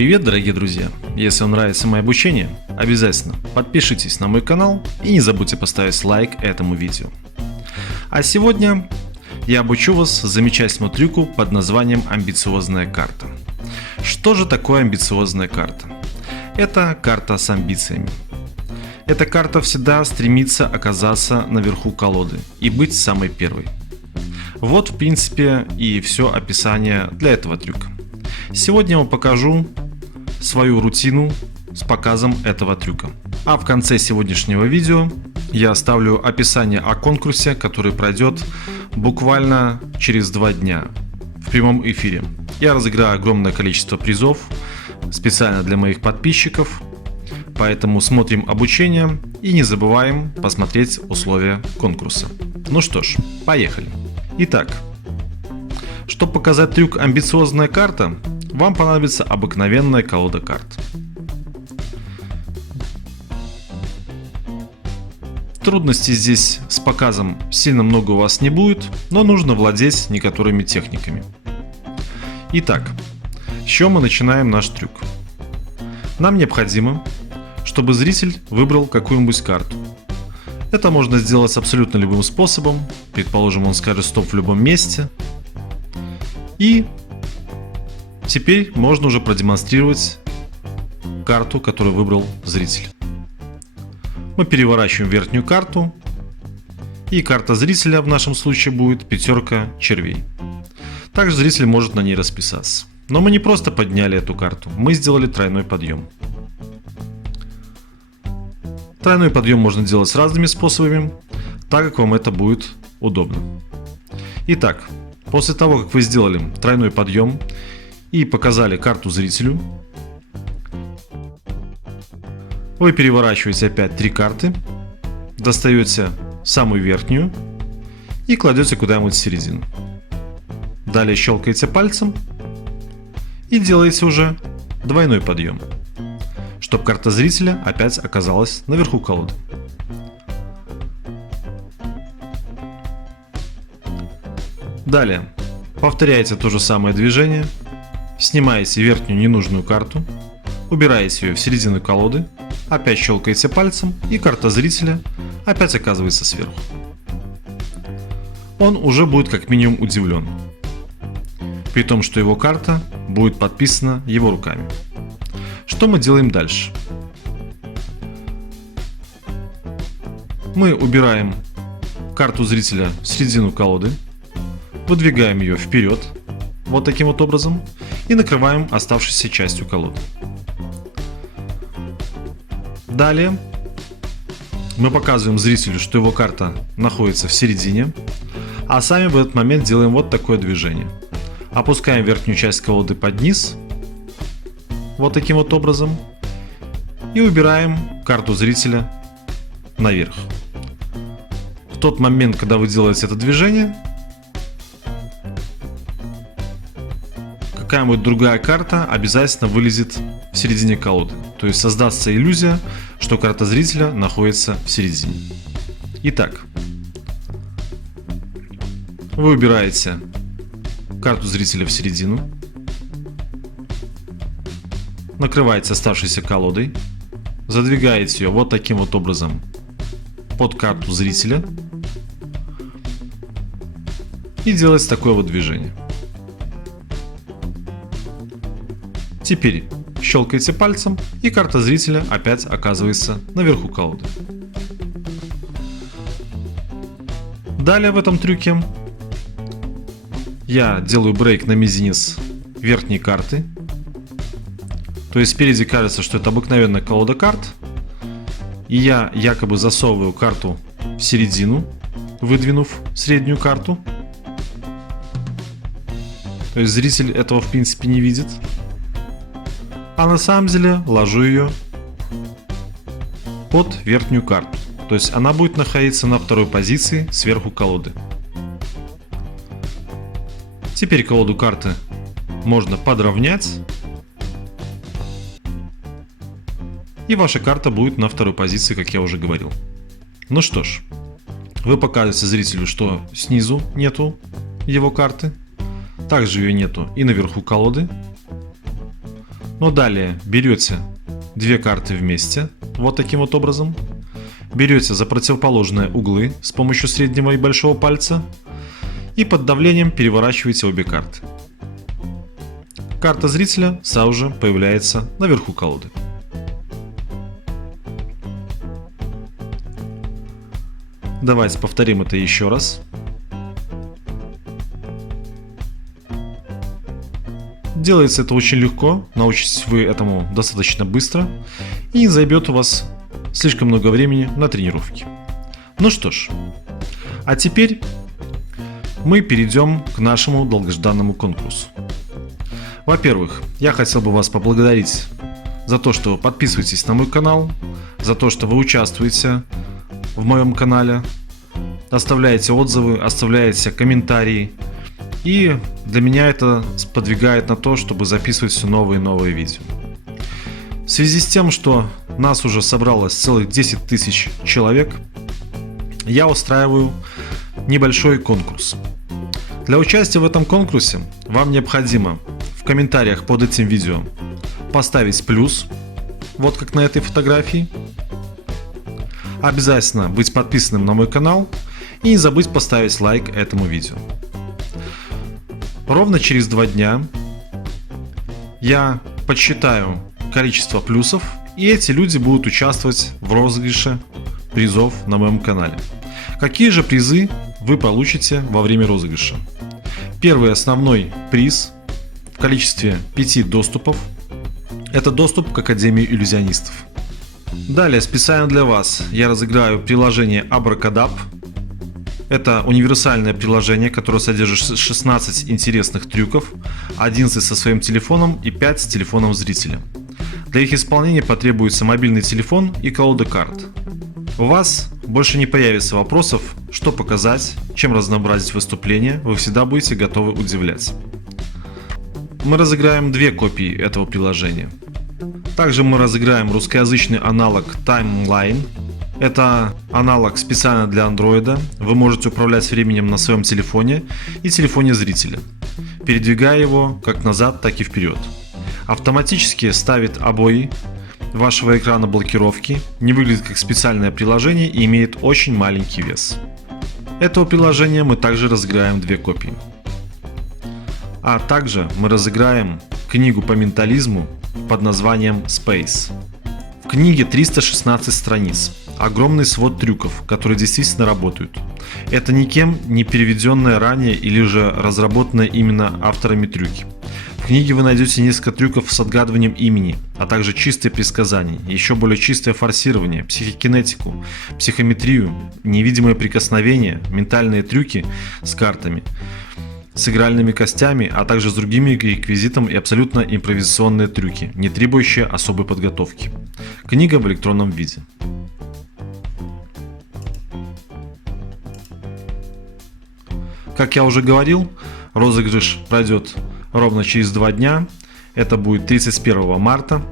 Привет, дорогие друзья! Если вам нравится мое обучение, обязательно подпишитесь на мой канал и не забудьте поставить лайк этому видео. А сегодня я обучу вас замечательному трюку под названием амбициозная карта. Что же такое амбициозная карта? Это карта с амбициями. Эта карта всегда стремится оказаться наверху колоды и быть самой первой. Вот в принципе и все описание для этого трюка. Сегодня я вам покажу свою рутину с показом этого трюка. А в конце сегодняшнего видео я оставлю описание о конкурсе, который пройдет буквально через 2 дня в прямом эфире. Я разыграю огромное количество призов специально для моих подписчиков, поэтому смотрим обучение и не забываем посмотреть условия конкурса. Ну что ж, поехали. Итак, чтобы показать трюк амбициозная карта, вам понадобится обыкновенная колода карт. Трудностей здесь с показом сильно много у вас не будет, но нужно владеть некоторыми техниками. Итак, с чего мы начинаем наш трюк? Нам необходимо, чтобы зритель выбрал какую-нибудь карту. Это можно сделать абсолютно любым способом. Предположим, он скажет стоп в любом месте. И теперь можно уже продемонстрировать карту, которую выбрал зритель. Мы переворачиваем верхнюю карту. И карта зрителя в нашем случае будет 5 червей. Также зритель может на ней расписаться. Но мы не просто подняли эту карту, мы сделали тройной подъем. Тройной подъем можно делать разными способами, так как вам это будет удобно. Итак, после того, как вы сделали тройной подъем и показали карту зрителю, вы переворачиваете опять 3 карты, достаете самую верхнюю и кладете куда-нибудь в середину. Далее щелкаете пальцем и делаете уже двойной подъем, чтобы карта зрителя опять оказалась наверху колоды. Далее повторяете то же самое движение, снимаете верхнюю ненужную карту, убираете ее в середину колоды, опять щелкаете пальцем и карта зрителя опять оказывается сверху. Он уже будет как минимум удивлен, при том, что его карта будет подписана его руками. Что мы делаем дальше? Мы убираем карту зрителя в середину колоды, выдвигаем ее вперед, вот таким вот образом, и накрываем оставшейся частью колоды. Далее мы показываем зрителю, что его карта находится в середине, а сами в этот момент делаем вот такое движение. Опускаем верхнюю часть колоды под низ, вот таким вот образом, и убираем карту зрителя наверх. В тот момент, когда вы делаете это движение, какая-нибудь другая карта обязательно вылезет в середине колоды. То есть создастся иллюзия, что карта зрителя находится в середине. Итак, вы убираете карту зрителя в середину, накрываете оставшейся колодой, задвигаете ее вот таким вот образом под карту зрителя и делаете такое вот движение. Теперь щелкаете пальцем и карта зрителя опять оказывается наверху колоды. Далее в этом трюке я делаю брейк на мизинец верхней карты. То есть спереди кажется, что это обыкновенная колода карт. И я якобы засовываю карту в середину, выдвинув среднюю карту. То есть зритель этого в принципе не видит. А на самом деле ложу ее под верхнюю карту. То есть она будет находиться на второй позиции сверху колоды. Теперь колоду карты можно подровнять. И ваша карта будет на второй позиции, как я уже говорил. Ну что ж, вы показываете зрителю, что снизу нету его карты. Также ее нету и наверху колоды. Но далее берете две карты вместе, вот таким вот образом. Берете за противоположные углы с помощью среднего и большого пальца и под давлением переворачиваете обе карты. Карта зрителя сразу же появляется наверху колоды. Давайте повторим это еще раз. Делается это очень легко, научитесь вы этому достаточно быстро и не займет у вас слишком много времени на тренировки. Ну что ж, а теперь мы перейдем к нашему долгожданному конкурсу. Во-первых, я хотел бы вас поблагодарить за то, что вы подписываетесь на мой канал, за то, что вы участвуете в моем канале, оставляете отзывы, оставляете комментарии. И для меня это сподвигает на то, чтобы записывать все новые и новые видео. В связи с тем, что нас уже собралось целых 10 тысяч человек, я устраиваю небольшой конкурс. Для участия в этом конкурсе вам необходимо в комментариях под этим видео поставить плюс, вот как на этой фотографии. Обязательно быть подписанным на мой канал и не забыть поставить лайк этому видео. Ровно через 2 дня я подсчитаю количество плюсов, и эти люди будут участвовать в розыгрыше призов на моем канале. Какие же призы вы получите во время розыгрыша? Первый основной приз в количестве 5 доступов – это доступ к Академии иллюзионистов. Далее специально для вас я разыграю приложение Abracadab. Это универсальное приложение, которое содержит 16 интересных трюков, 11 со своим телефоном и 5 с телефоном зрителя. Для их исполнения потребуется мобильный телефон и колода карт. У вас больше не появится вопросов, что показать, чем разнообразить выступление, вы всегда будете готовы удивлять. Мы разыграем 2 копии этого приложения. Также мы разыграем русскоязычный аналог Timeline. Это аналог специально для Android. Вы можете управлять временем на своем телефоне и телефоне зрителя, передвигая его как назад, так и вперед. Автоматически ставит обои вашего экрана блокировки, не выглядит как специальное приложение и имеет очень маленький вес. Этого приложения мы также разыграем 2 копии. А также мы разыграем книгу по ментализму под названием Space. В книге 316 страниц. Огромный свод трюков, которые действительно работают. Это никем не переведенные ранее или же разработанные именно авторами трюки. В книге вы найдете несколько трюков с отгадыванием имени, а также чистые предсказания, еще более чистое форсирование, психокинетику, психометрию, невидимые прикосновения, ментальные трюки с картами, с игральными костями, а также с другими реквизитом и абсолютно импровизационные трюки, не требующие особой подготовки. Книга в электронном виде. Как я уже говорил, розыгрыш пройдет ровно через 2 дня. Это будет 31 марта.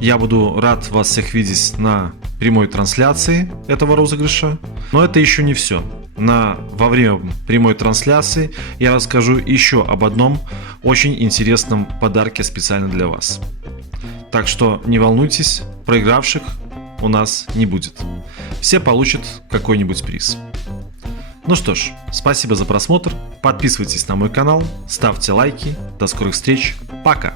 Я буду рад вас всех видеть на прямой трансляции этого розыгрыша. Но это еще не все. Во время прямой трансляции я расскажу еще об одном очень интересном подарке специально для вас. Так что не волнуйтесь, проигравших у нас не будет. Все получат какой-нибудь приз. Ну что ж, спасибо за просмотр, подписывайтесь на мой канал, ставьте лайки, до скорых встреч, пока!